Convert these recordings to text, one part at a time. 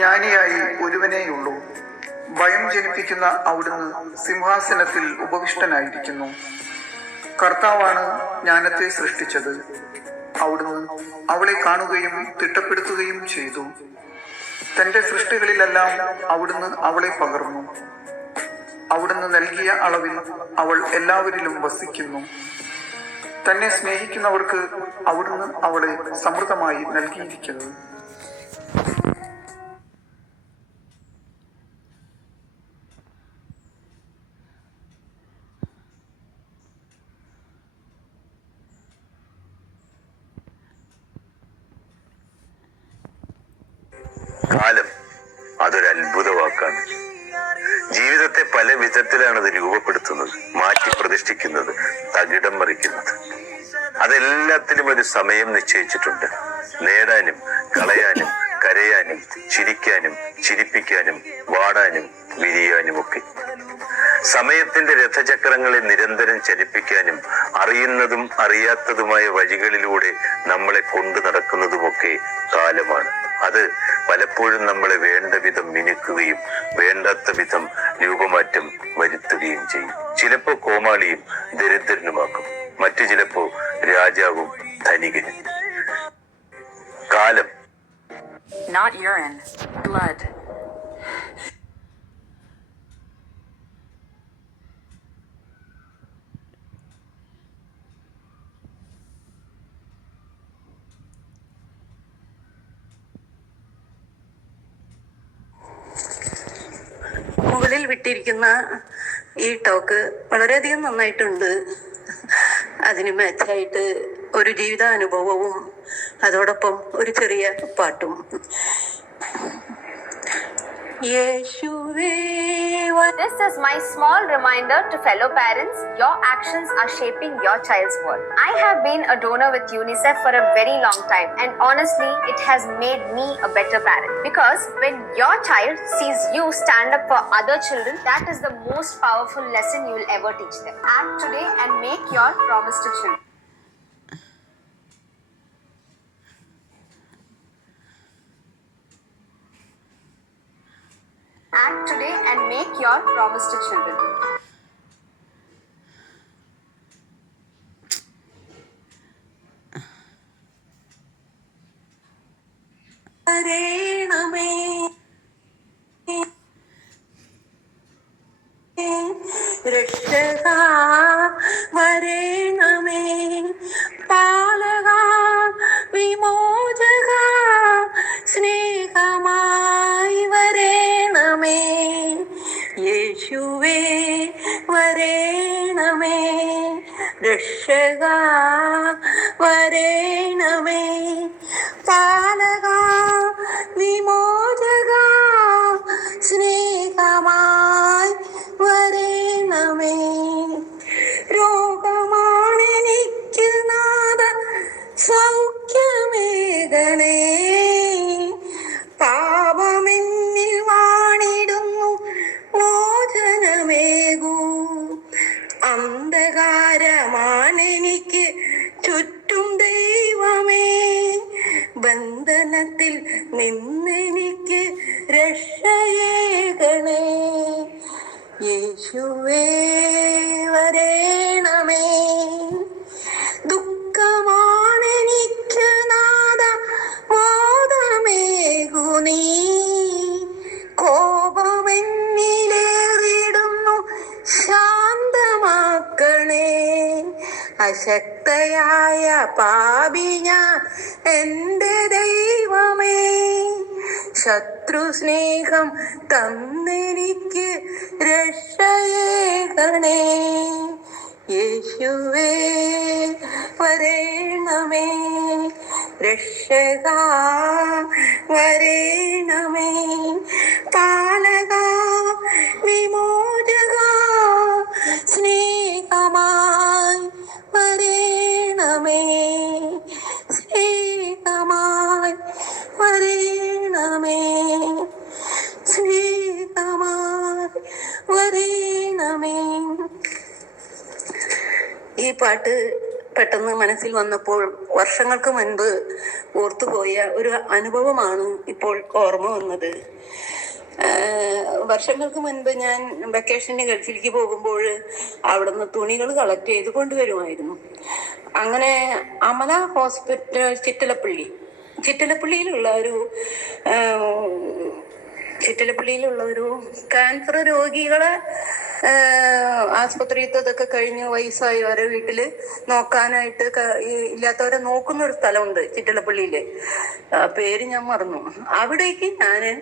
ജ്ഞാനിയായി ഒരുവനേയുള്ളൂ. ഭയം ജനിപ്പിക്കുന്ന അവിടുന്ന് സിംഹാസനത്തിൽ ഉപവിഷ്ടനായിരിക്കുന്നു. കർത്താവാണ് ജ്ഞാനത്തെ സൃഷ്ടിച്ചത്. അവിടുന്ന് അവളെ കാണുകയും തിട്ടപ്പെടുത്തുകയും ചെയ്തു. തന്റെ സൃഷ്ടികളിലെല്ലാം അവിടുന്ന് അവളെ പകർന്നു. അവിടുന്ന് നൽകിയ അളവിൽ അവൾ എല്ലാവരിലും വസിക്കുന്നു. തന്നെ സ്നേഹിക്കുന്നവർക്ക് അവിടുന്ന് അവളെ സമൃദ്ധമായി നൽകിയിരിക്കുന്നു. കാലം അതൊരു അത്ഭുത വാക്കാണ്. ജീവിതത്തെ പല വിധത്തിലാണ് അത് രൂപപ്പെടുത്തുന്നത്, മാറ്റി പ്രതിഷ്ഠിക്കുന്നത്, തകിടം മറിക്കുന്നത്. അതെല്ലാത്തിനും ഒരു സമയം നിശ്ചയിച്ചിട്ടുണ്ട്. നേടാനും കളയാനും കരയാനും ചിരിക്കാനും ചിരിപ്പിക്കാനും വാടാനും വിരിയാനും ഒക്കെ. സമയത്തിന്റെ രഥചക്രങ്ങളെ നിരന്തരം ചലിപ്പിക്കാനും അറിയുന്നതും അറിയാത്തതുമായ വഴികളിലൂടെ നമ്മളെ കൊണ്ടു നടക്കുന്നതുമൊക്കെ കാലമാണ്. അത് പലപ്പോഴും നമ്മളെ വേണ്ട വിധം മിനുക്കുകയും വേണ്ടാത്ത വിധം രൂപമാറ്റം വരുത്തുകയും ചെയ്യും. ചിലപ്പോ കോമാളിയും ദരിദ്രനുമാക്കും, മറ്റു ചിലപ്പോ രാജാവും ധനികനും. കാലം Not urine, blood. മുകളിൽ വിട്ടിരിക്കുന്ന ഈ ടോക്ക് വളരെയധികം നന്നായിട്ടുണ്ട്. അതിന് മാച്ചായിട്ട് ഒരു ജീവിതാനുഭവവും അതോടൊപ്പം ഒരു ചെറിയ പാട്ടും. This is my small reminder to fellow parents. Your actions are shaping your child's world. I have been a donor with UNICEF for a very long time, and honestly, it has made me a better parent. Because when your child sees you stand up for other children, that is the most powerful lesson you will ever teach them. Act today and make your promise to children. Act today and make your promise to children. വരേണമേ രക്ഷക വരേണമേ, പാലക വിമോചക സ്നേഹമായി വരേണമേ, യേശുവേ വരേണമേ, രക്ഷക വരേണമേ, പാലക വിമോചക സ്നേഹമായി വരേണമേ. രോഗമാണെനിക്ക് നാഥ സൗഖ്യമേകണേ, പാപമെന്നിൽ വാണിടുന്നു മോചനമേകൂ. അന്ധകാരമാണെനിക്ക് ചുറ്റും ദൈവമേ, ബന്ധനത്തിൽ നിന്നെനിക്ക് രക്ഷയേകണേ, യേശുവേ വരേണമേ. ദുഃഖമാണെനിക്ക് നാഥ മോദമേകു നീ, കോപമെന്നിലേറിടുന്നു ശാന്തമാക്കണേ, അശക്തയായ പാപി ഞാൻ എൻ്റെ ദൈവമേ, ശത്രു സ്നേഹം തന്നെനിക്ക് രക്ഷയേകണേ, യേശുവേ വരേണമേ, രക്ഷക വരേണമേ, പാലക വിമോചക സ്നേഹമായി വരേണമേ, സ്നേഹമായി വരേണമേ, സ്നേഹമായി വരേണമേ. ഈ പാട്ട് പെട്ടെന്ന് മനസ്സിൽ വന്നപ്പോൾ വർഷങ്ങൾക്ക് മുൻപ് ഓർത്തുപോയ ഒരു അനുഭവമാണ് ഇപ്പോൾ ഓർമ്മ വന്നത്. വർഷങ്ങൾക്ക് മുൻപ് ഞാൻ വെക്കേഷന് ഗൾഫിലേക്ക് പോകുമ്പോൾ അവിടുന്ന് തുണികൾ കളക്ട് ചെയ്ത് കൊണ്ടുവരുമായിരുന്നു. അങ്ങനെ അമല ഹോസ്പിറ്റൽ ചിറ്റലപ്പള്ളിയിലുള്ള ഒരു ക്യാൻസർ രോഗികളെ ആസ്പത്രിയത്തൊക്കെ കഴിഞ്ഞ് വയസ്സായവരെ വീട്ടില് നോക്കാനായിട്ട് ഇല്ലാത്തവരെ നോക്കുന്ന ഒരു സ്ഥലമുണ്ട് ചിറ്റലപ്പള്ളിയില്. പേര് ഞാൻ മറന്നു. അവിടേക്ക് ഞാന്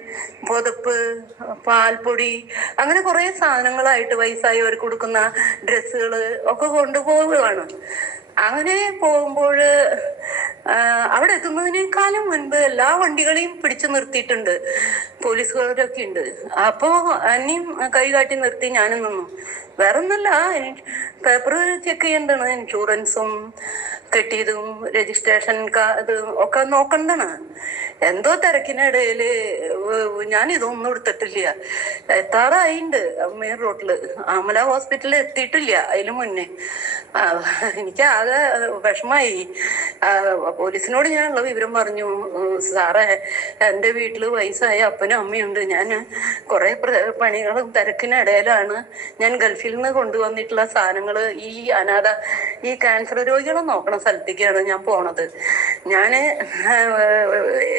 പുതപ്പ്, പാൽപ്പൊടി, അങ്ങനെ കുറെ സാധനങ്ങളായിട്ട് വയസ്സായവർക്ക് കൊടുക്കുന്ന ഡ്രസ്സുകള് ഒക്കെ കൊണ്ടുപോവുകയാണ്. അങ്ങനെ പോകുമ്പോൾ അവിടെ എത്തുന്നതിനേക്കാളും മുൻപ് എല്ലാ വണ്ടികളെയും പിടിച്ചു നിർത്തിയിട്ടുണ്ട്, പോലീസുകാരൊക്കെ ഉണ്ട്. അപ്പോ എന്നെയും കൈ കാട്ടി നിർത്തി ഞാനും നിന്നു. വേറെ ഒന്നല്ല, പേപ്പർ ചെക്ക് ചെയ്യേണ്ടതാണ്, ഇൻഷുറൻസും കെട്ടിയതും രജിസ്ട്രേഷൻ ഇത് ഒക്കെ നോക്കണ്ടാണ്. എന്തോ തിരക്കിനിടയില് ഞാൻ ഇതൊന്നും എടുത്തിട്ടില്ല. എത്താറായിണ്ട് മെയിൻ റോഡില്. അമല ഹോസ്പിറ്റലിൽ എത്തിയിട്ടില്ല അതിന് മുന്നേ. എനിക്ക് ആകെ വിഷമായി. പോലീസിനോട് ഞാനുള്ള വിവരം പറഞ്ഞു. സാറേ, എൻ്റെ വീട്ടില് വയസ്സായ അപ്പനും അമ്മയുണ്ട്. ഞാൻ കുറെ പണികളും തിരക്കിനിടയിലാണ് ഞാൻ ഗൾഫിൽ നിന്ന് കൊണ്ടുവന്നിട്ടുള്ള സാധനങ്ങള് ഈ ക്യാൻസർ രോഗികളെ നോക്കണ സ്ഥലത്തേക്കാണ് ഞാൻ പോണത്. ഞാന്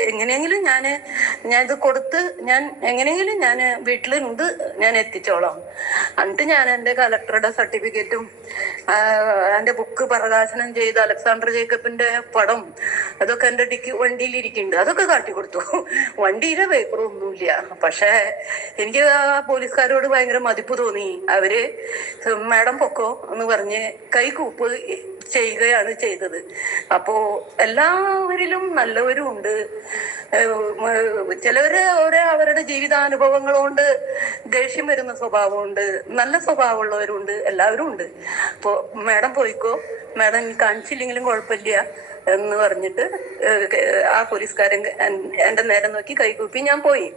എങ്ങനെയെങ്കിലും ഞാൻ ഇത് കൊടുത്ത് എങ്ങനെയെങ്കിലും ഞാൻ വീട്ടിലുണ്ട്, ഞാൻ എത്തിച്ചോളാം. എന്നിട്ട് ഞാൻ എൻ്റെ കലക്ടറുടെ സർട്ടിഫിക്കറ്റും എൻ്റെ ബുക്ക് പ്രകാശനം ചെയ്ത അലക്സാണ്ടർ ജേക്കബിന്റെ പടം അതൊക്കെ എൻ്റെ വണ്ടിയിൽ ഇരിക്കുന്നുണ്ട്. അതൊക്കെ കാട്ടിക്കൊടുത്തു. വണ്ടിയിലെ പേപ്പറും ഒന്നുമില്ല. പക്ഷെ എനിക്ക് ആ പോലീസുകാരോട് ഭയങ്കര മതിപ്പ് തോന്നി. അവര് മാഡം പൊക്കോ എന്ന് പറഞ്ഞ് കൈകൂപ്പ് ചെയ്യുകയാണ് ചെയ്തത്. അപ്പോ എല്ലാവരിലും നല്ലവരും ഉണ്ട്. ചിലവര് അവരുടെ ജീവിതാനുഭവങ്ങൾ കൊണ്ട് ദേഷ്യം വരുന്ന സ്വഭാവമുണ്ട്, നല്ല സ്വഭാവമുള്ളവരുണ്ട്, എല്ലാവരും ഉണ്ട്. അപ്പോ മാഡം പോയിക്കോ, മാഡം കാണിച്ചില്ലെങ്കിലും കുഴപ്പമില്ല എന്ന് പറഞ്ഞിട്ട് ആ പോലീസുകാരൻ എന്റെ നേരം നോക്കി കൈകൂപ്പി ഞാൻ പോയി.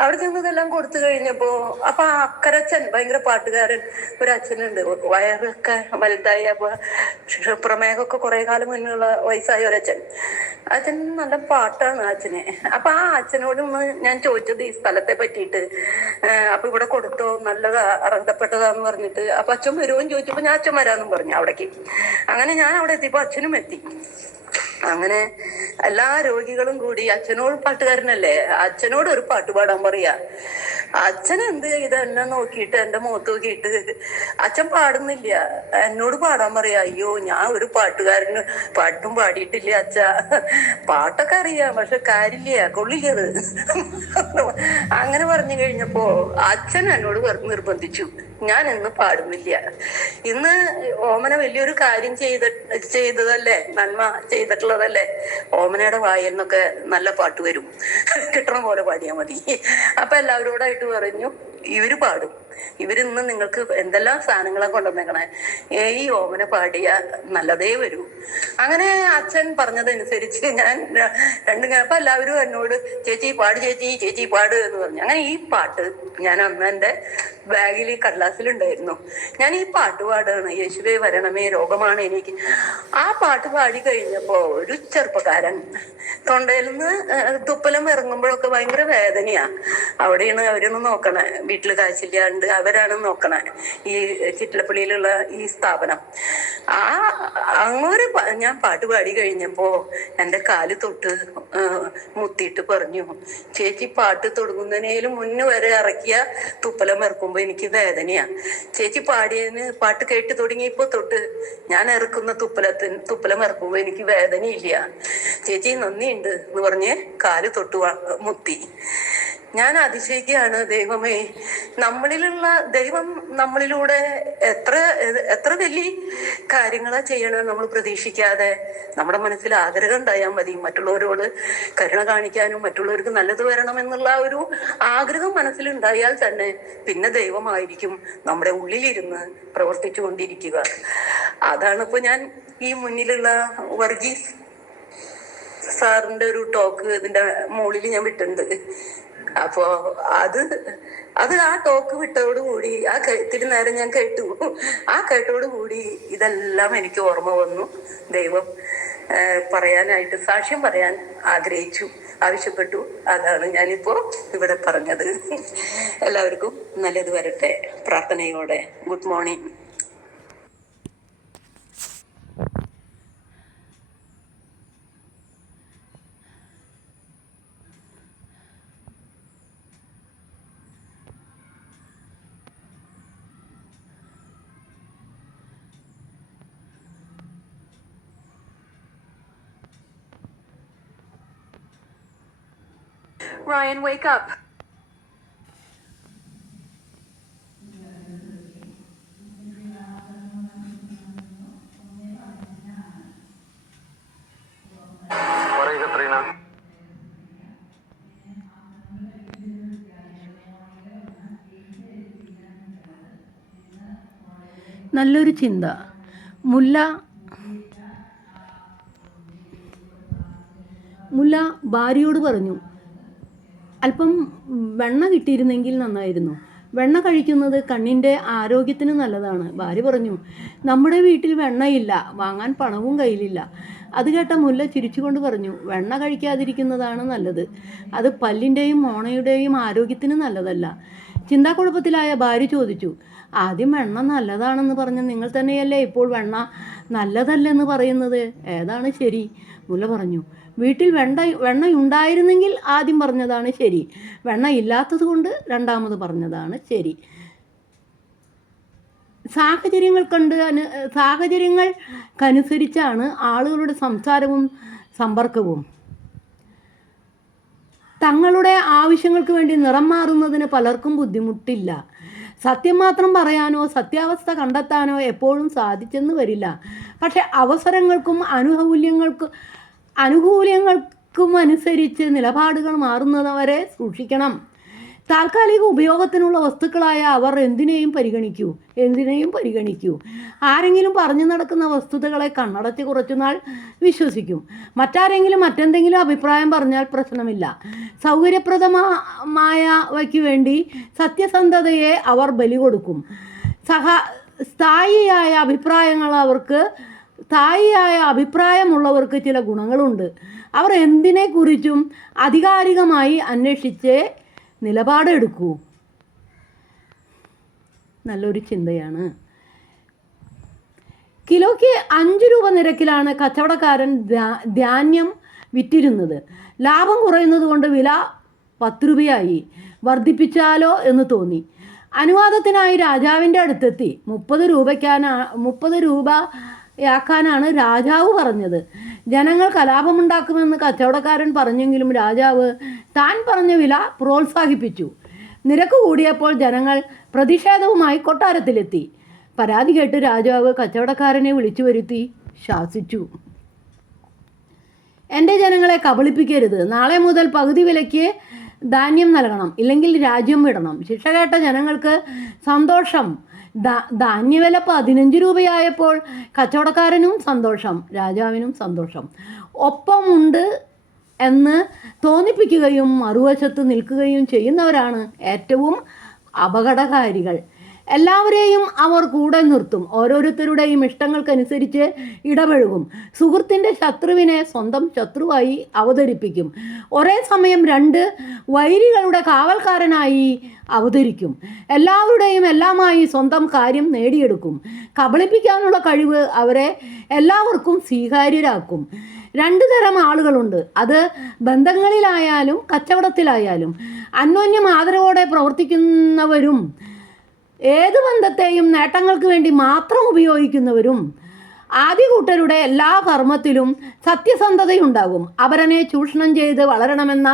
അവിടെ ചെന്നതെല്ലാം കൊടുത്തു കഴിഞ്ഞപ്പോ അപ്പൊ ആ അക്കരച്ചൻ, ഭയങ്കര പാട്ടുകാരൻ ഒരു അച്ഛനുണ്ട്. വയറൊക്കെ വലുതായി, അപ്പൊ പ്രമേഹമൊക്കെ കുറെ കാലം മുന്നുള്ള വയസ്സായ ഒരച്ഛൻ. അച്ഛൻ നല്ല പാട്ടാണ് അച്ഛന്. അപ്പൊ ആ അച്ഛനോടൊന്ന് ഞാൻ ചോദിച്ചത് ഈ സ്ഥലത്തെ പറ്റിയിട്ട്. അപ്പൊ ഇവിടെ കൊടുത്തോ, നല്ലതാ, അർഹതപ്പെട്ടതാന്ന് പറഞ്ഞിട്ട്. അപ്പൊ അച്ഛൻ വരുമോ ചോദിച്ചപ്പോ ഞാൻ അച്ഛൻ വരാന്നും പറഞ്ഞു അവിടേക്ക്. അങ്ങനെ ഞാൻ അവിടെ എത്തിയപ്പോ അച്ഛനും എത്തി. അങ്ങനെ എല്ലാ രോഗികളും കൂടി അച്ഛനോട്, പാട്ടുകാരനല്ലേ, അച്ഛനോട് ഒരു പാട്ട് പാടാൻ പറയാ. അച്ഛൻ എന്ത് ചെയ്ത് എന്നെ നോക്കിയിട്ട്, എന്റെ മുഖത്ത് നോക്കിയിട്ട് അച്ഛൻ പാടുന്നില്ല, എന്നോട് പാടാൻ പറയാ. അയ്യോ, ഞാൻ ഒരു പാട്ടുകാരന് പാട്ടും പാടിയിട്ടില്ല അച്ഛ. പാട്ടൊക്കെ അറിയാം, പക്ഷെ കാര്യമില്ല, കൊള്ളില്ലത്. അങ്ങനെ പറഞ്ഞു കഴിഞ്ഞപ്പോ അച്ഛൻ എന്നോട് നിർബന്ധിച്ചു, ഞാൻ ഇന്ന് പാടുന്നില്ല. ഇന്ന് ഓമന വലിയൊരു കാര്യം ചെയ്തതല്ലേ, നന്മ ചെയ്തിട്ടുള്ളതല്ലേ. ഓമനയുടെ വായെന്നൊക്കെ നല്ല പാട്ട് വരും, കിട്ടണ പോലെ പാടിയാൽ മതി. അപ്പൊ എല്ലാവരോടായിട്ട് പറഞ്ഞു, ഇവര് പാടും, ഇവരിന്ന് നിങ്ങൾക്ക് എന്തെല്ലാം സാധനങ്ങളെ കൊണ്ടുവന്നേക്കണേ, ഈ ഓമന പാടിയ നല്ലതേ വരൂ. അങ്ങനെ അച്ഛൻ പറഞ്ഞതനുസരിച്ച് ഞാൻ അപ്പൊ എല്ലാവരും എന്നോട് ചേച്ചി പാട്, ചേച്ചി പാട് എന്ന് പറഞ്ഞു. അങ്ങനെ ഈ പാട്ട് ഞാൻ അന്ന് എൻ്റെ ബാഗിൽ കടലാസിലുണ്ടായിരുന്നു. ഞാൻ ഈ പാട്ട് പാടാണ്, യേശുവേ വരണമേ രോഗമാണ് എനിക്ക്. ആ പാട്ട് പാടി കഴിഞ്ഞപ്പോ ഒരു ചെറുപ്പക്കാരൻ തൊണ്ടയിൽ നിന്ന് തുപ്പലം ഇറങ്ങുമ്പോഴൊക്കെ ഭയങ്കര വേദനയാ. അവിടെയാണ് അവരൊന്ന് നോക്കണേ, വീട്ടില് കാശില്ലാണ്ട് അവരാണ് നോക്കണേ, ഈ ചിറ്റലപ്പള്ളിയിലുള്ള ഈ സ്ഥാപനം. അങ്ങനെ ഞാൻ പാട്ട് പാടി കഴിഞ്ഞപ്പോ എൻ്റെ കാല് തൊട്ട് മുത്തിയിട്ട് പറഞ്ഞു, ചേച്ചി പാട്ട് തുടങ്ങുന്നതിനേലും മുന്നേ വരെ ഇറക്കിയ തുപ്പലം ഇറക്കുമ്പോ എനിക്ക് വേദനയാ. ചേച്ചി പാട്ട് കേട്ട് തുടങ്ങിയപ്പോ തൊട്ട് ഞാൻ ഇറക്കുന്ന തുപ്പലം ഇറക്കുമ്പോ എനിക്ക് വേദനയില്ല. ചേച്ചി നന്ദിയുണ്ട് എന്ന് പറഞ്ഞ് കാല് തൊട്ട് മുത്തി. ഞാൻ അതിശയിക്കുകയാണ്, ദൈവമേ, ദൈവം നമ്മളിലൂടെ എത്ര വലിയ കാര്യങ്ങളാ ചെയ്യണത് നമ്മൾ പ്രതീക്ഷിക്കാതെ. നമ്മുടെ മനസ്സിൽ ആഗ്രഹം ഉണ്ടായാൽ മതി, മറ്റുള്ളവരോട് കരുണ കാണിക്കാനും മറ്റുള്ളവർക്ക് നല്ലത് വരണം എന്നുള്ള ഒരു ആഗ്രഹം മനസ്സിലുണ്ടായാൽ തന്നെ പിന്നെ ദൈവമായിരിക്കും നമ്മുടെ ഉള്ളിലിരുന്ന് പ്രവർത്തിച്ചു കൊണ്ടിരിക്കുക. അതാണ് ഇപ്പൊ ഞാൻ ഈ മുന്നിലുള്ള വർഗീസ് സാറിന്റെ ഒരു ടോക്ക് ഇതിന്റെ മുകളിൽ ഞാൻ വിട്ടിട്ടുണ്ട്. അപ്പോ അത് ആ ടോക്ക് വിട്ടതോടുകൂടി, ഇത്തിരി നേരം ഞാൻ കേട്ടു. ആ കേട്ടോടുകൂടി ഇതെല്ലാം എനിക്ക് ഓർമ്മ വന്നു. ദൈവം പറയാനായിട്ട് സാക്ഷ്യം പറയാൻ ആവശ്യപ്പെട്ടു. അതാണ് ഞാനിപ്പോൾ ഇവിടെ പറഞ്ഞത്. എല്ലാവർക്കും നല്ലത് വരട്ടെ പ്രാർത്ഥനയോടെ. Good morning. Ryan, wake up. നല്ലൊരു ചിന്ത. മുല്ല ഭാര്യയോട് പറഞ്ഞു, അല്പം വെണ്ണ കിട്ടിയിരുന്നെങ്കിൽ നന്നായിരുന്നു. വെണ്ണ കഴിക്കുന്നത് കണ്ണിൻ്റെ ആരോഗ്യത്തിന് നല്ലതാണ്. ഭാര്യ പറഞ്ഞു, നമ്മുടെ വീട്ടിൽ വെണ്ണയില്ല, വാങ്ങാൻ പണവും കയ്യിലില്ല. അത് കേട്ട മുല്ല ചിരിച്ചുകൊണ്ട് പറഞ്ഞു, വെണ്ണ കഴിക്കാതിരിക്കുന്നതാണ് നല്ലത്. അത് പല്ലിൻ്റെയും മോണയുടെയും ആരോഗ്യത്തിന് നല്ലതല്ല. ചിന്താക്കുഴപ്പത്തിലായ ഭാര്യ ചോദിച്ചു, ആദ്യം വെണ്ണ നല്ലതാണെന്ന് പറഞ്ഞ നിങ്ങൾ തന്നെയല്ലേ ഇപ്പോൾ വെണ്ണ നല്ലതല്ലെന്ന് പറയുന്നത്? ഏതാണ് ശരി? മുല്ല പറഞ്ഞു, വീട്ടിൽ വെണ്ണയുണ്ടായിരുന്നെങ്കിൽ ആദ്യം പറഞ്ഞതാണ് ശരി, വെണ്ണ ഇല്ലാത്തത് കൊണ്ട് രണ്ടാമത് പറഞ്ഞതാണ് ശരി. സാഹചര്യങ്ങൾക്കനുസരിച്ചാണ് ആളുകളുടെ സംസാരവും സമ്പർക്കവും. തങ്ങളുടെ ആവശ്യങ്ങൾക്ക് വേണ്ടി നിറം മാറുന്നതിന് പലർക്കും ബുദ്ധിമുട്ടില്ല. സത്യം മാത്രം പറയാനോ സത്യാവസ്ഥ കണ്ടെത്താനോ എപ്പോഴും സാധിച്ചെന്ന് വരില്ല. പക്ഷെ അവസരങ്ങൾക്കും അനുകൂല്യങ്ങൾക്കും അനുസരിച്ച് നിലപാടുകൾ മാറുന്നവരെ സൂക്ഷിക്കണം. താൽക്കാലിക ഉപയോഗത്തിനുള്ള വസ്തുക്കളായ അവർ എന്തിനേയും പരിഗണിക്കൂ. ആരെങ്കിലും പറഞ്ഞു നടക്കുന്ന വസ്തുതകളെ കണ്ണടച്ച് കുറച്ചുനാൾ വിശ്വസിക്കും. മറ്റാരെങ്കിലും മറ്റെന്തെങ്കിലും അഭിപ്രായം പറഞ്ഞാൽ പ്രശ്നമില്ല. സൗകര്യപ്രദമായവയ്ക്ക് വേണ്ടി സത്യസന്ധതയെ അവർ ബലി കൊടുക്കും. സ്ഥായിയായ അഭിപ്രായമുള്ളവർക്ക് ചില ഗുണങ്ങളുണ്ട്. അവർ എന്തിനെക്കുറിച്ചും ആധികാരികമായി അന്വേഷിച്ച് നിലപാടെടുക്കൂ. നല്ലൊരു ചിന്തയാണ്. കിലോയ്ക്ക് 5 രൂപ നിരക്കിലാണ് കച്ചവടക്കാരൻ ധാന്യം വിറ്റിരുന്നത്. ലാഭം കുറയുന്നത് കൊണ്ട് വില 10 രൂപയായി. വർദ്ധിപ്പിച്ചാലോ എന്ന് തോന്നി. അനുവാദത്തിനായി രാജാവിൻ്റെ അടുത്തെത്തി. 30 രൂപയാക്കാനാണ് രാജാവ് പറഞ്ഞത്. ജനങ്ങൾ കലാപമുണ്ടാക്കുമെന്ന് കച്ചവടക്കാരൻ പറഞ്ഞെങ്കിലും രാജാവ് താൻ പറഞ്ഞ വില പ്രോത്സാഹിപ്പിച്ചു. നിരക്ക് കൂടിയപ്പോൾ ജനങ്ങൾ പ്രതിഷേധവുമായി കൊട്ടാരത്തിലെത്തി. പരാതി കേട്ട് രാജാവ് കച്ചവടക്കാരനെ വിളിച്ചു വരുത്തി ശാസിച്ചു. എൻ്റെ ജനങ്ങളെ കബളിപ്പിക്കരുത്. നാളെ മുതൽ പകുതി വിലയ്ക്ക് ധാന്യം നൽകണം, ഇല്ലെങ്കിൽ രാജ്യം വിടണം. ശിക്ഷ കേട്ട ജനങ്ങൾക്ക് സന്തോഷം. ധാന്യവില 15 രൂപയായപ്പോൾ കച്ചവടക്കാരനും സന്തോഷം, രാജാവിനും സന്തോഷം. ഒപ്പമുണ്ട് എന്ന് തോന്നിപ്പിക്കുകയും മറുവശത്ത് നിൽക്കുകയും ചെയ്യുന്നവരാണ് ഏറ്റവും അപകടകാരികൾ. എല്ലാവരെയും അവർ കൂടെ നിർത്തും. ഓരോരുത്തരുടെയും ഇഷ്ടങ്ങൾക്കനുസരിച്ച് ഇടപഴകും. സുഹൃത്തിൻ്റെ ശത്രുവിനെ സ്വന്തം ശത്രുവായി അവതരിപ്പിക്കും. ഒരേ സമയം 2 വൈരികളുടെ കാവൽക്കാരനായി അവതരിക്കും. എല്ലാവരുടെയും എല്ലാമായി സ്വന്തം കാര്യം നേടിയെടുക്കും. കബളിപ്പിക്കാനുള്ള കഴിവ് അവരെ എല്ലാവർക്കും സ്വീകാര്യരാക്കും. 2 തരം ആളുകളുണ്ട്. അത് ബന്ധങ്ങളിലായാലും കച്ചവടത്തിലായാലും. അന്യോന്യം ആദരവോടെ പ്രവർത്തിക്കുന്നവരും ഏത് ബന്ധത്തെയും നേട്ടങ്ങൾക്ക് വേണ്ടി മാത്രം ഉപയോഗിക്കുന്നവരും. ആദ്യ കൂട്ടരുടെ എല്ലാ കർമ്മത്തിലും സത്യസന്ധതയുണ്ടാകും. അപരനെ ചൂഷണം ചെയ്ത് വളരണമെന്ന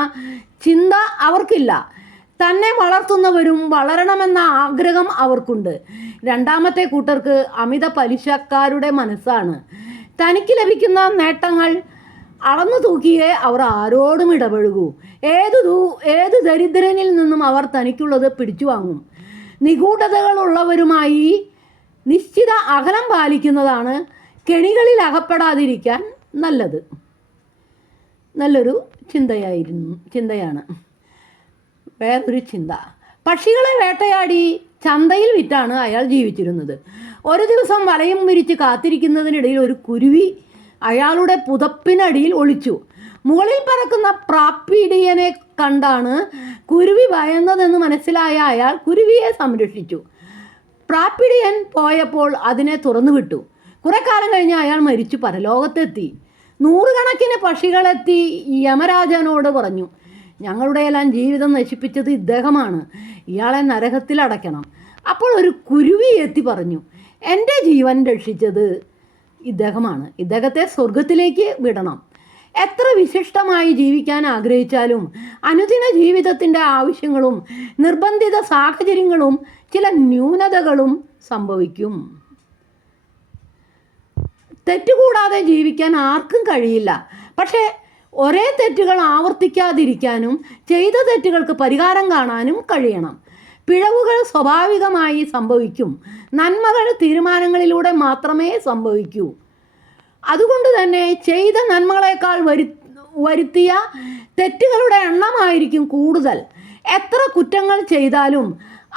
ചിന്ത അവർക്കില്ല. തന്നെ വളർത്തുന്നവരും വളരണമെന്ന ആഗ്രഹം അവർക്കുണ്ട്. രണ്ടാമത്തെ കൂട്ടർക്ക് അമിത പലിശക്കാരുടെ മനസ്സാണ്. തനിക്ക് ലഭിക്കുന്ന നേട്ടങ്ങൾ അളന്നു തൂക്കിയേ അവർ ആരോടും ഇടപഴകൂ. ഏത് ദരിദ്രനിൽ നിന്നും അവർ തനിക്കുള്ളത് പിടിച്ചു വാങ്ങും. നിഗൂഢതകളുള്ളവരുമായി നിശ്ചിത അകലം പാലിക്കുന്നതാണ് കെണികളിൽ അകപ്പെടാതിരിക്കാൻ നല്ലത്. നല്ലൊരു ചിന്തയാണ്. വേറൊരു ചിന്ത. പക്ഷികളെ വേട്ടയാടി ചന്തയിൽ വിറ്റാണ് അയാൾ ജീവിച്ചിരുന്നത്. ഒരു ദിവസം വലയം വിരിച്ച് കാത്തിരിക്കുന്നതിനിടയിൽ ഒരു കുരുവി അയാളുടെ പുതപ്പിനടിയിൽ ഒളിച്ചു. മുകളിൽ പറക്കുന്ന പ്രാപ്പിടിയനെ കണ്ടാണ് കുരുവി ഭയന്നതെന്ന് മനസ്സിലായ അയാൾ കുരുവിയെ സംരക്ഷിച്ചു. പ്രാപ്പിടിയൻ പോയപ്പോൾ അതിനെ തുറന്നുവിട്ടു. കുറെ കാലം കഴിഞ്ഞ് അയാൾ മരിച്ചു പരലോകത്തെത്തി. നൂറുകണക്കിന് പക്ഷികളെത്തി യമരാജനോട് പറഞ്ഞു, ഞങ്ങളുടെ എല്ലാം ജീവിതം നശിപ്പിച്ചത് ഇദ്ദേഹമാണ്, ഇയാളെ നരകത്തിൽ അടയ്ക്കണം. അപ്പോൾ ഒരു കുരുവി എത്തി പറഞ്ഞു, എൻ്റെ ജീവൻ രക്ഷിച്ചത് ഇദ്ദേഹമാണ്, ഇദ്ദേഹത്തെ സ്വർഗത്തിലേക്ക് വിടണം. എത്ര വിശിഷ്ടമായി ജീവിക്കാൻ ആഗ്രഹിച്ചാലും അനുദിന ജീവിതത്തിൻ്റെ ആവശ്യങ്ങളും നിർബന്ധിത സാഹചര്യങ്ങളും ചില ന്യൂനതകളും സംഭവിക്കും. തെറ്റുകൂടാതെ ജീവിക്കാൻ ആർക്കും കഴിയില്ല. പക്ഷേ ഒരേ തെറ്റുകൾ ആവർത്തിക്കാതിരിക്കാനും ചെയ്ത തെറ്റുകൾക്ക് പരിഹാരം കാണാനും കഴിയണം. പിഴവുകൾ സ്വാഭാവികമായി സംഭവിക്കും. നന്മകൾ തീരുമാനങ്ങളിലൂടെ മാത്രമേ സംഭവിക്കൂ. അതുകൊണ്ട് തന്നെ ചെയ്ത നന്മകളേക്കാൾ വരുത്തിയ തെറ്റുകളുടെ എണ്ണമായിരിക്കും കൂടുതൽ. എത്ര കുറ്റങ്ങൾ ചെയ്താലും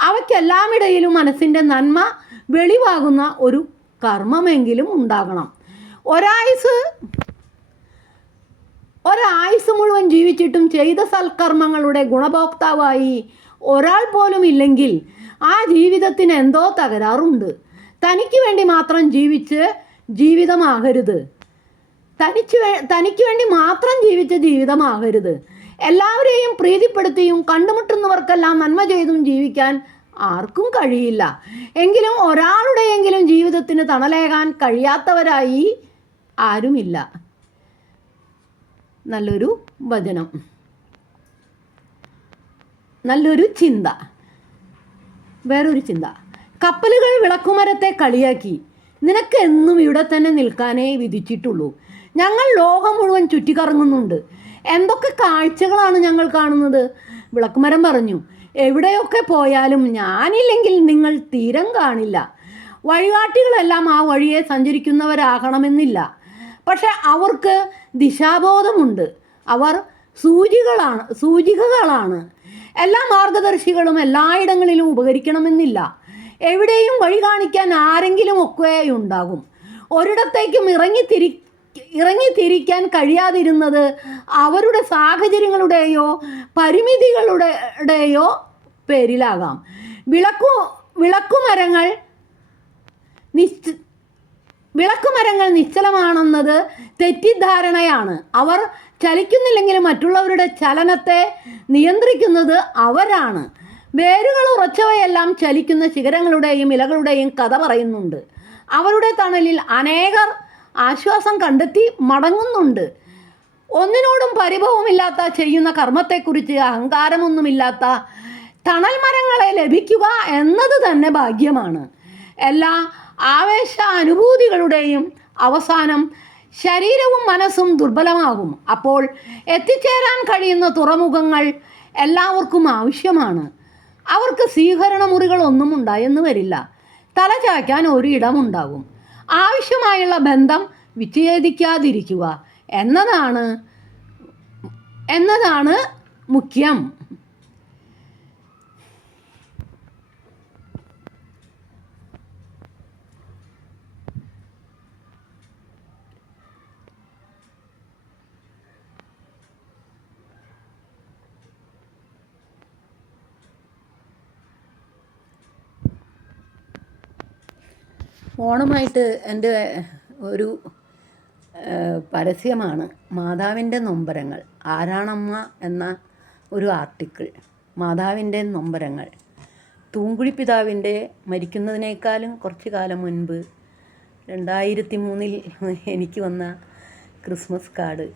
അവയ്ക്കെല്ലാമിടയിലും മനസ്സിൻ്റെ നന്മ വെളിവാകുന്ന ഒരു കർമ്മമെങ്കിലും ഉണ്ടാകണം. ഒരായുസ് മുഴുവൻ ജീവിച്ചിട്ടും ചെയ്ത സൽക്കർമ്മങ്ങളുടെ ഗുണഭോക്താവായി ഒരാൾ പോലും ഇല്ലെങ്കിൽ ആ ജീവിതത്തിന് എന്തോ തകരാറുണ്ട്. തനിക്ക് വേണ്ടി മാത്രം ജീവിച്ച് ജീവിതമാകരുത്. തനിക്ക് വേണ്ടി മാത്രം ജീവിച്ച ജീവിതമാകരുത്. എല്ലാവരെയും പ്രീതിപ്പെടുത്തിയും കണ്ടുമുട്ടുന്നവർക്കെല്ലാം നന്മ ചെയ്തും ജീവിക്കാൻ ആർക്കും കഴിയില്ല. എങ്കിലും ഒരാളുടെയെങ്കിലും ജീവിതത്തിന് തണലേകാൻ കഴിയാത്തവരായി ആരുമില്ല. നല്ലൊരു വചനം, നല്ലൊരു ചിന്ത. വേറൊരു ചിന്ത, കപ്പലുകൾ വിളക്കുമരത്തെ കളിയാക്കി, നിനക്ക് എന്നും ഇവിടെ തന്നെ നിൽക്കാനേ വിധിച്ചിട്ടുള്ളൂ. ഞങ്ങൾ ലോകം മുഴുവൻ ചുറ്റിക്കറങ്ങുന്നുണ്ട്. എന്തൊക്കെ കാഴ്ചകളാണ് ഞങ്ങൾ കാണുന്നത്. വിളക്കുമരം പറഞ്ഞു, എവിടെയൊക്കെ പോയാലും ഞാനില്ലെങ്കിൽ നിങ്ങൾ തീരം കാണില്ല. വഴികാട്ടികളെല്ലാം ആ വഴിയെ സഞ്ചരിക്കുന്നവരാകണമെന്നില്ല. പക്ഷെ അവർക്ക് ദിശാബോധമുണ്ട്. അവർ സൂചികകളാണ്. എല്ലാ മാർഗദർശികളും എല്ലായിടങ്ങളിലും ഉപകരിക്കണമെന്നില്ല. എവിടെയും വഴി കാണിക്കാൻ ആരെങ്കിലും ഒക്കെ ഉണ്ടാകും. ഒരിടത്തേക്കും ഇറങ്ങിത്തിരിക്കാൻ കഴിയാതിരുന്നത് അവരുടെ സാഹചര്യങ്ങളുടെയോ പരിമിതികളുടെയോ പേരിലാകാം. വിളക്കുമരങ്ങൾ നിശ്ചലമാണെന്നത് തെറ്റിദ്ധാരണയാണ്. അവർ ചലിക്കുന്നില്ലെങ്കിലും മറ്റുള്ളവരുടെ ചലനത്തെ നിയന്ത്രിക്കുന്നത് അവരാണ്. വേരുകൾ ഉറച്ചവയെല്ലാം ചലിക്കുന്ന ശിഖരങ്ങളുടെയും ഇലകളുടെയും കഥ പറയുന്നുണ്ട്. അവരുടെ തണലിൽ അനേകർ ആശ്വാസം കണ്ടെത്തി മടങ്ങുന്നുണ്ട്. ഒന്നിനോടും പരിഭവമില്ലാത്ത, ചെയ്യുന്ന കർമ്മത്തെക്കുറിച്ച് അഹങ്കാരമൊന്നുമില്ലാത്ത തണൽ മരങ്ങളെ ലഭിക്കുക എന്നത് തന്നെ ഭാഗ്യമാണ്. എല്ലാ ആവേശ അനുഭൂതികളുടെയും അവസാനം ശരീരവും മനസ്സും ദുർബലമാകും. അപ്പോൾ എത്തിച്ചേരാൻ കഴിയുന്ന തുറമുഖങ്ങൾ എല്ലാവർക്കും ആവശ്യമാണ്. അവർക്ക് സ്വീകരണ മുറികളൊന്നും ഉണ്ടായെന്ന് വരില്ല. തല ചായ്ക്കാൻ ഒരു ഇടമുണ്ടാകും. ആവശ്യമായുള്ള ബന്ധം വിച്ഛേദിക്കാതിരിക്കുക എന്നതാണ് മുഖ്യം. ഓണമായിട്ട് എൻ്റെ ഒരു പരസ്യമാണ് മാതാവിൻ്റെ നൊമ്പരങ്ങൾ. ആരാണമ്മ എന്ന ഒരു ആർട്ടിക്കിൾ. മാതാവിൻ്റെ നൊമ്പരങ്ങൾ. തൂങ്കുഴി പിതാവിൻ്റെ മരിക്കുന്നതിനേക്കാളും കുറച്ച് കാലം മുൻപ് 2003 എനിക്ക് വന്ന ക്രിസ്മസ് കാർഡ്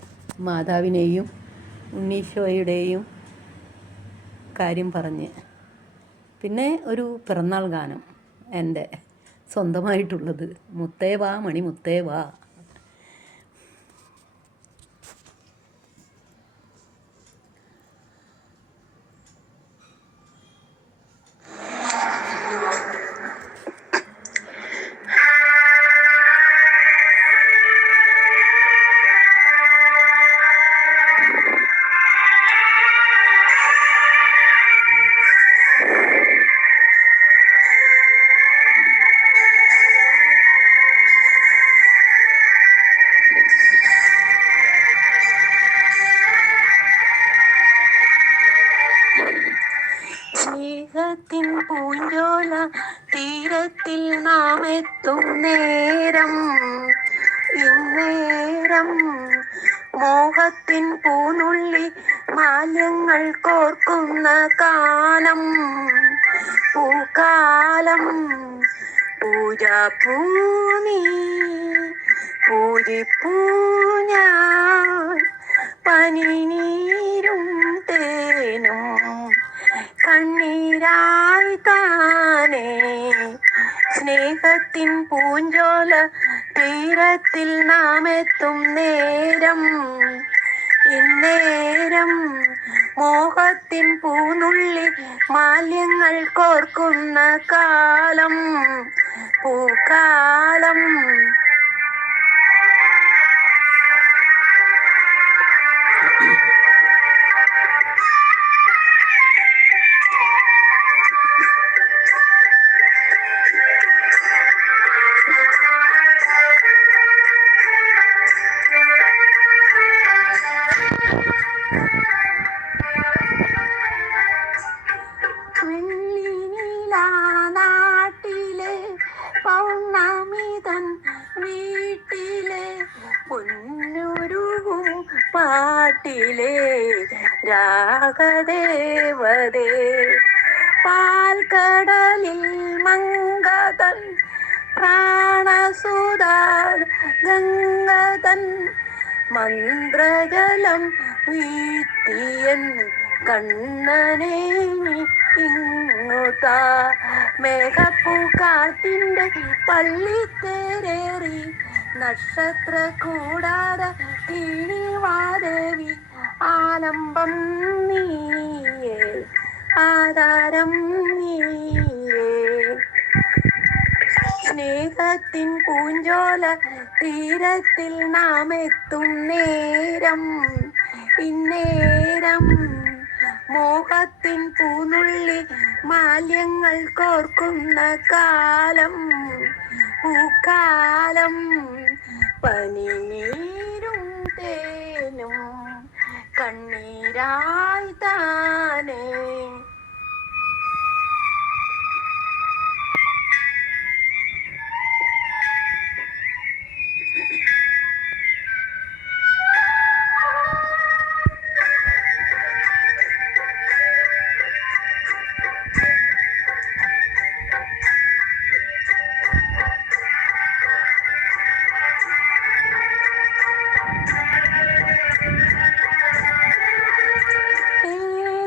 മാതാവിനെയും ഉണ്ണീശോയുടെയും കാര്യം പറഞ്ഞ്, പിന്നെ ഒരു പിറന്നാൾ ഗാനം എൻ്റെ സ്വന്തമായിട്ടുള്ളത്, മുത്തേ വാ മണി മുത്തേ വാ. സ്നേഹത്തിൻ പൂഞ്ചോല തീരത്തിൽ നാം എത്തും നേരം, ഇന്നേരം മോഹത്തിൻ പൂനുള്ളി മാല്യങ്ങൾ കോർക്കുന്ന കാലം, പൂക്കാലം. പൂജാപ്പൂനീ പൂജിപ്പൂ ഞാൻ, പനിനീരും തേനും കണ്ണീരായി താനേ. സ്നേഹത്തിൻ പൂഞ്ചോല തീരത്തിൽ നാം എത്തും നേരം, ഇന്നേരം മോഹത്തിൻ പൂനുള്ളി മാല്യങ്ങൾ കോർക്കുന്ന കാലം, പൂക്കാലം. നാട്ടിലെ പൗർണമിതൻ വീട്ടിലെ പൊന്നുരുവും പാട്ടിലെ രാഗദേവതേ, പാൽക്കടലിൽ മംഗതൻ പ്രാണസുത ഗംഗതൻ മന്ത്രജലം വീട്ടിയൻ കണ്ണനെ ഇങ്ങോട്ടാ. മേഘപ്പൂക്കാട്ടിന്റെ പള്ളിത്തേരേറി നക്ഷത്ര കൂടാര കിണിവാദേവി, ആലംബം നീയേ ആധാരം നീയേ. സ്നേഹത്തിൻ പൂഞ്ചോല തീരത്തിൽ നാം എത്തും നേരം, ഇന്നേരം മോഹത്തിൻ പൂനുള്ളി മാല്യങ്ങൾ കോർക്കുന്ന കാലം, പൂക്കാലം. പനിനീരും തേനും കണ്ണീരായി താനേ.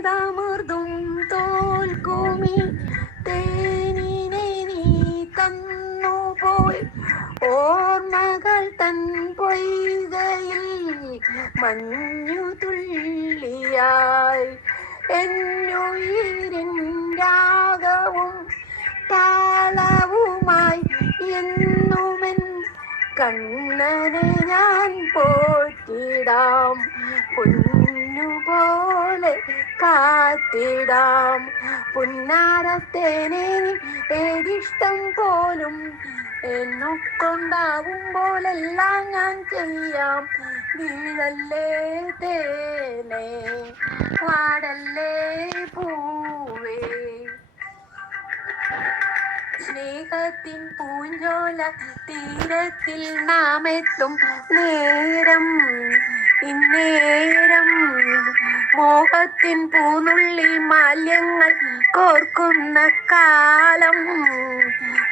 ഏതമൃതും തോൽക്കുമി തേനിനെ നീ തന്നുപോയി, ഓർമ്മകൾ തൻ പൊയ്കയിൽ മഞ്ഞു തുള്ളിയായി. എന്നുയിരിൻ രാഗവും താളവുമായി എന്നുമെൻ കണ്ണനെ ഞാൻ പോറ്റിടാം, പൊന്നുപോലെ കാത്തിടാം. പുന്നാരത്തേനെ ഏതിഷ്ടം പോലും എന്നുകൊണ്ടാവുമ്പോഴെല്ലാം ഞാൻ ചെയ്യാം. വീഴല്ലേ തേനേ, വാടല്ലേ പൂവേ. സ്നേഹത്തിൻ പൂഞ്ചോല തീരത്തിൽ നാം എത്തും നേരം, ഇന്നേരം മോഹത്തിൻ പൂനുള്ളി മാല്യങ്ങൾ കോർക്കുന്ന കാലം,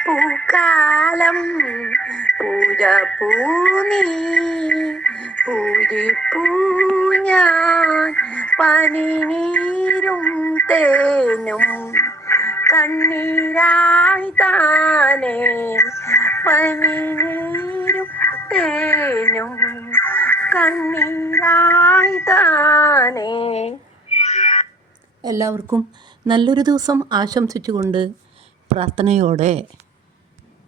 പൂക്കാലം. പൂജാപ്പൂനീ പൂജിപ്പൂ ഞാൻ, പനിനീരും തേനും കണ്ണീരായി താനേ. പനിനീരും തേനും കണ്ണീരായി താനേ. എല്ലാവർക്കും നല്ലൊരു ദിവസം ആശംസിച്ചുകൊണ്ട് പ്രാർത്ഥനയോടെ